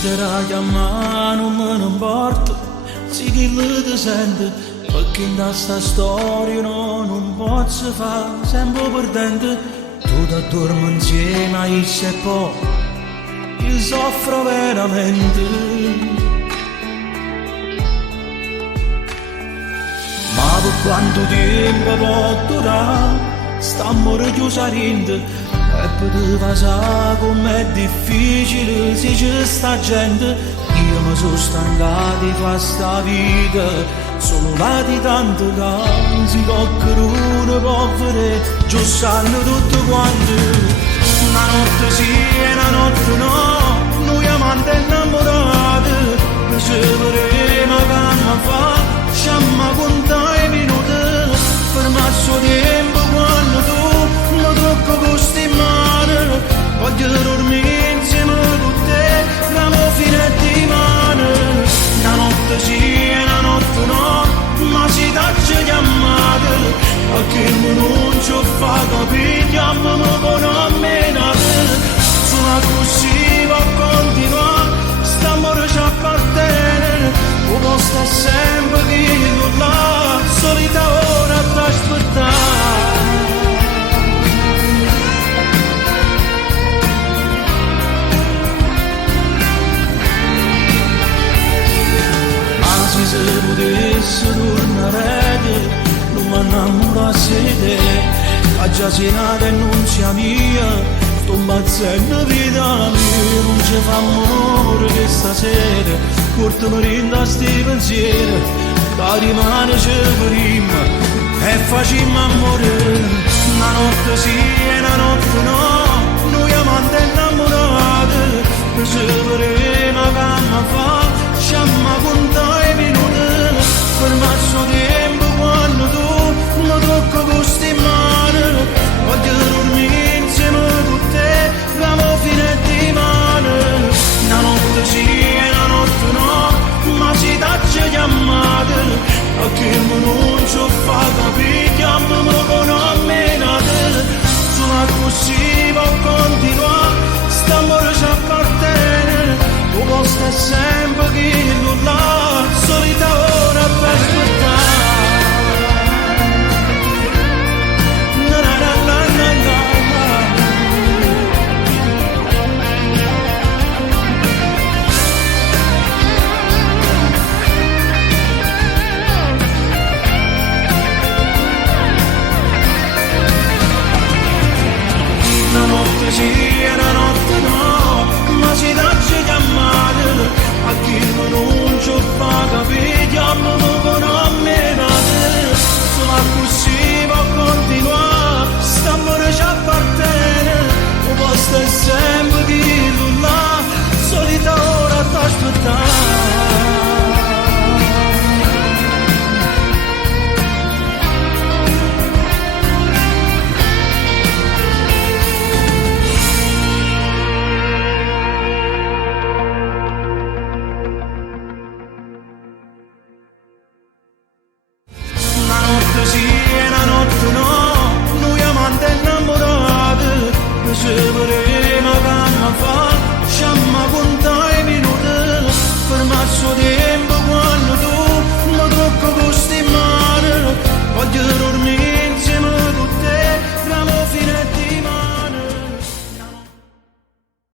te chiamare non me ne importa, sì che ti sente, perché in questa storia no, non posso fare sempre perdente. Tu ti addormi insieme a essa e poi io soffro veramente. Ma per quanto tempo può durare, stiamo chiusi a rinde. E poteva sapere com'è difficile se c'è sta gente. Io mi sono stancato di fare sta vita, sono lati tanto che si toccano una povere, giù sanno tutto quanto. Una notte sì e una notte no, noi amanti innamorati, riceveremo calma fa, sciamma contare i minuti, ferma il suo tempo quando tu mi tocco questi in mano, voglio dormire insieme con te, ramo fine di mano. Una notte sì e una notte no, ma si taccia chiamate, perché non ci ho fatto capire, chiamami con ammenate. Sono così va a continuare, st'amore ci appartiene, un posto è sempre che non l'ha, solita ora ad aspettare. Se potesse tornare, non mi innamorassi di te, a già senata e non sia mia, sto impazzendo vita mia, non ci fa amore che stasera, portami rinda sti pensieri, che rimane c'è prima, e facciamo amore. Una notte sì e una notte no, noi amanti innamorati, riceveremo calma fa, sciamma contare i minuti, ferma il suo tempo.